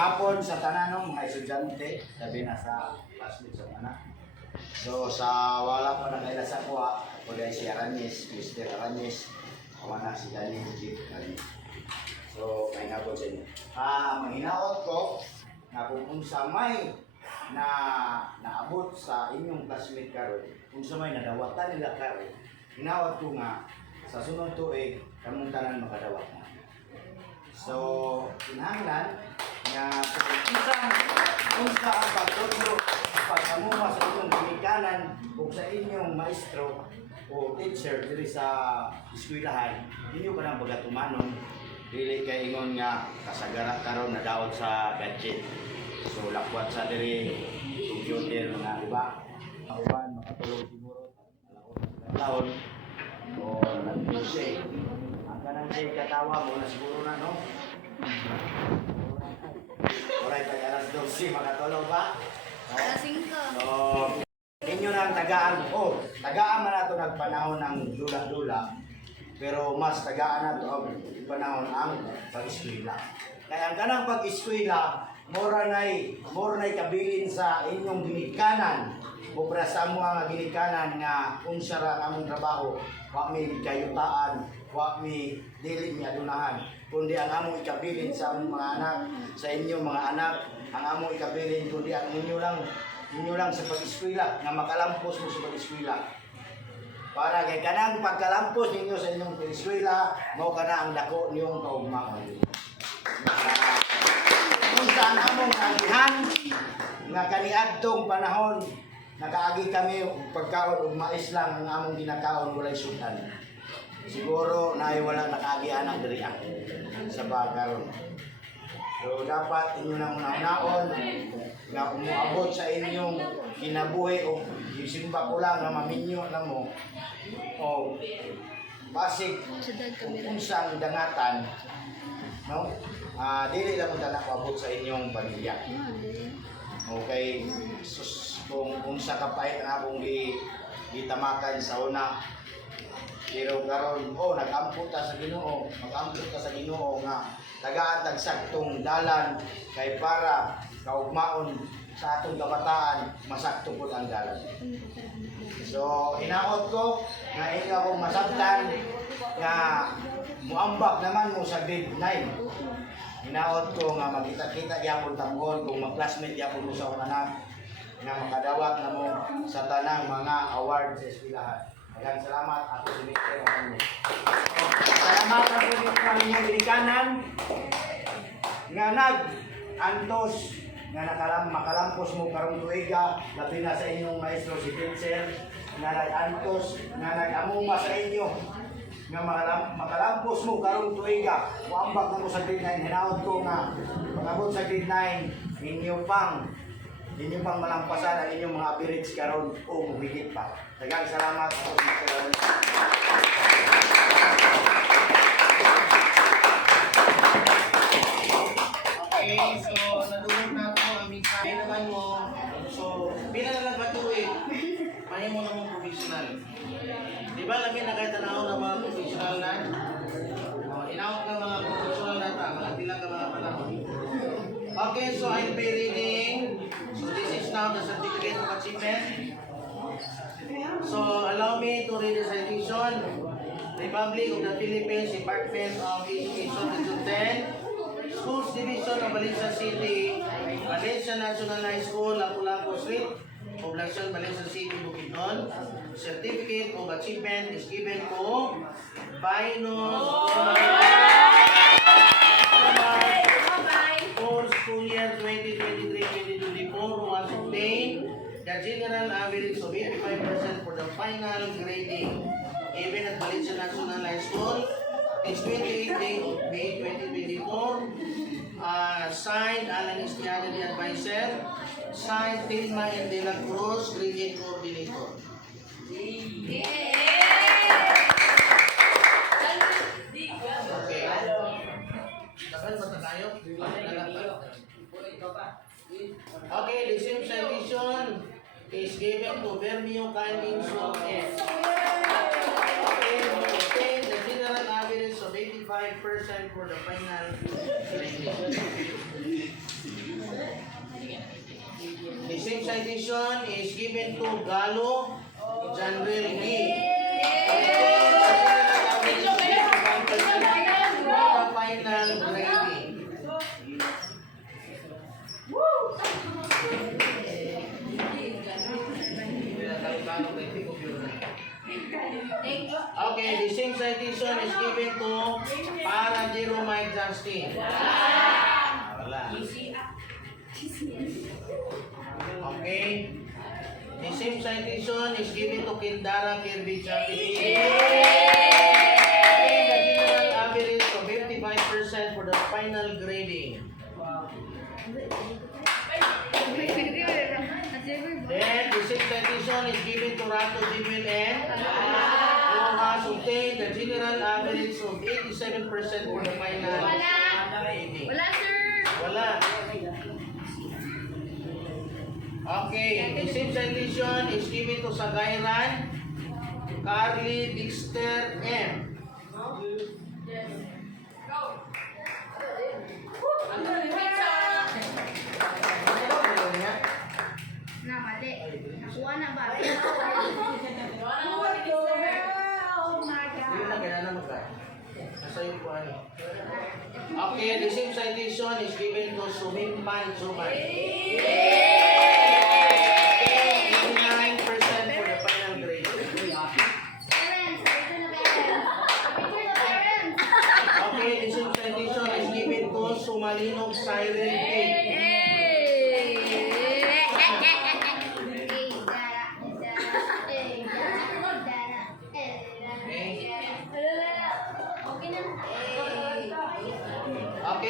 hapon sa tananong mga estudyante, sabi na sa classmates sa anak. So sa wala ko na kaila sa kuha, ako dahil si Aranis, Mr. Aranis, awana si Dani Chief Aranis. So, may po sa inyo. Ah, mahinaot ko na kung kung sa may na naabot sa inyong classmate karon, kung sa may nadawatan nila karon, hinawat ko nga sa sunod tuig, kamong tanan makadawat na. So, kinahanglan nga isang unsa ang pagtuturo pagkamuma sa inyong ginikanan o sa inyong maestro o teacher diri sa eskwelahan, inyo ka nang bagatumanon dili kay ingon nga kasagara karon na daot sa budget. So lakwat sa diri computer mga iba. Kauban makatulog siguro taon o nag-music. Ang kanang katawa mo na siguro na no. Alright, pag alas 12 makatulog ba? Alas 5. So, inyo na ang tagaan. Oh, tagaan man nato nagpanahon ng dula-dula. Pero mas tagaan na to ang panahon ang pag-eskwela. Kaya ang kanang pag-eskwela, mora nay kabilin sa inyong ginikanan. Obra sa mo nga ginikanan nga unsa ra among trabaho, wa mi kayutaan, wa mi dili mi adunahan, kundi ang among ikabilin sa among mga anak, sa inyong mga anak, ang among ikabilin kundi ang inyo lang inyo lang sa pag-eskwela nga makalampos mo sa pag-eskwela. Para kay kanang pagkalampos ninyo sa inyong pag-eskwela, mao kana ang dako niyong kaugmaon. Kung saan among agihan nga kaniadtong panahon nakaagi kami og pagkaon ug mais lang ang among ginakaon walay sudan. Siguro na wala nakaagi anak diri ako sa bagaron. So dapat inyo nang unaon nga umuabot sa inyong kinabuhi o isimba ko lang na maminyo na mo o basig unsang dangatan no ah dili lang mo dala abot sa inyong pamilya. Okay. Sus kung unsa ka pahit ang akong gi gitamakan sa una pero karon oh nag-ampot ta sa Ginoo mag-ampot ta sa Ginoo nga tagaan tag saktong dalan kay para kaugmaon sa atong kabataan masakto pud ang dalan. So, inaot ko nga inyo akong masabtan nga muambak naman mo sa grade 9. Inaot ko nga magkita-kita yapon tanggol kung mag-classmate yapon mo sa unanan nga makadawat na mo sa tanang mga award sa eskwelahan. Daghang salamat ako si Mr. Romano. Salamat ako sa inyong ginikanan nga nag antos nga nakalam makalampos mo karong tuiga labi na sa inyong maestro si teacher nga nag-antos nga nag-amuma sa inyo nga makalam, makalampos mo karong tuiga muambak na mo sa grade 9 hinaot ko nga. Pagabot sa grade 9 inyo pang inyo pang malampasan ang inyong mga average karon o higit pa. Daghang salamat po now the certificate of achievement. So allow me to read the citation. Republic of the Philippines, Department of Education, Region 10, Schools Division of Valencia City, Valencia National High School, Lapu-Lapu Street, Poblacion, Valencia City, Bukidnon. Certificate of Achievement is given to Binus for the general average of 85% for the final grading. Given at Valencia National High School is 28 day of May 2024 uh, signed Alan Estrada, the advisor. Signed Tilma and De La Cruz grading coordinator. Okay dapat ba tayo? Okay, the same citation is given to Vermio Kindings of N. Obtain the general average of 85% for the final The same citation is given to Galo Janrel D. Wala. Okay. The same citation is given to Kindara Kirby Chapi. Okay, the general average of 55% for the final grading. Then, the same citation is given to Rato Jibil and has obtained the general average of 87% for the final grading. Wala, sir. Wala. Okay, the same citation is given to Sagayran, Carly Dexter M. mais.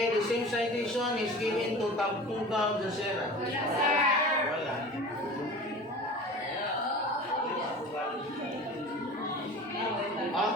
Okay, the same citation is given to Tampugaw Gasera. Wala.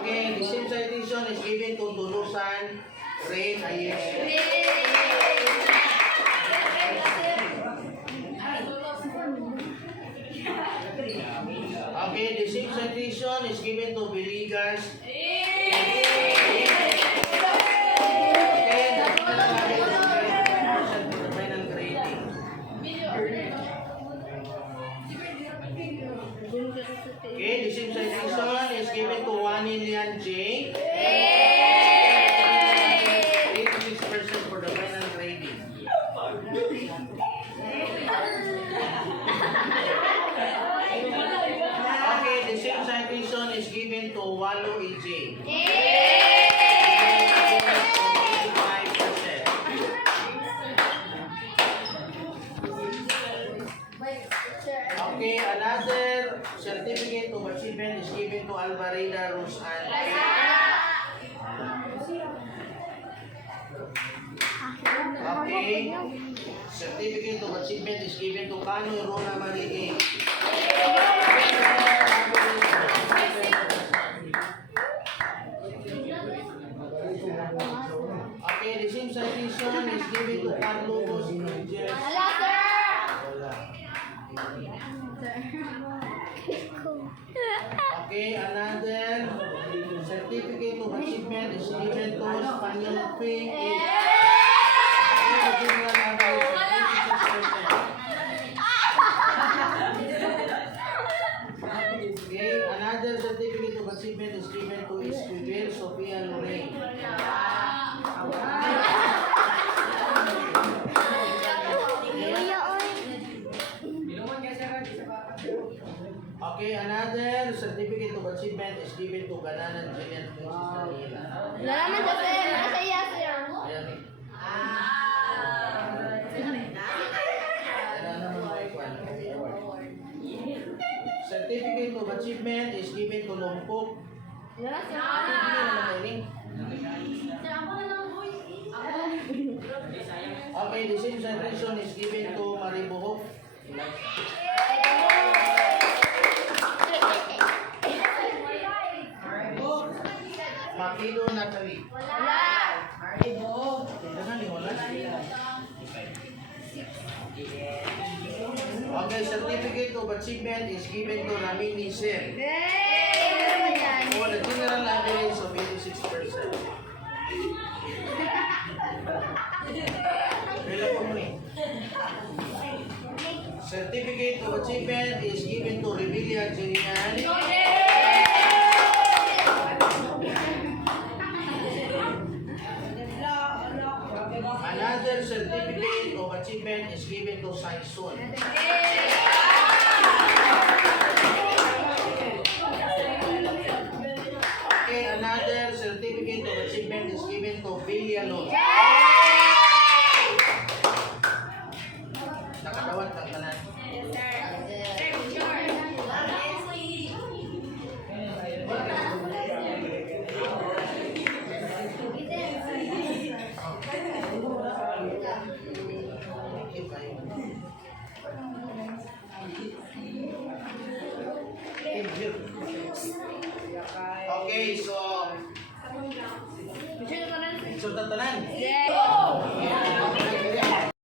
Okay, the same citation is given to Tulusan Rain Ayes. Okay, the same citation is given to Biligas. Okay, the same citation is given to Wanilian J. 86% certificate of achievement is given to Kano Rona Marie. Okay, the same citation is given to Carlos Rogers. Okay, another certificate of achievement is given to Spaniel P. given to Esquivel Sofia Lorraine. Okay, another certificate of achievement is given to Gananan Jillian Princess Manila. Lalaman sa sir, nasa iya sir. Ayan eh. Certificate of achievement is given to Longkok. Na lang boy. Okay, the same citation is given to Maribohok. Makido Natalie. Wala. Kailangan ni wala. Okay, certificate of achievement is given to Ramin Nisel. Hey! The general average of 86%. Kailan po mo eh? Certificate of Achievement is given to Rebellia Jerian. Another certificate of achievement is given to Saison.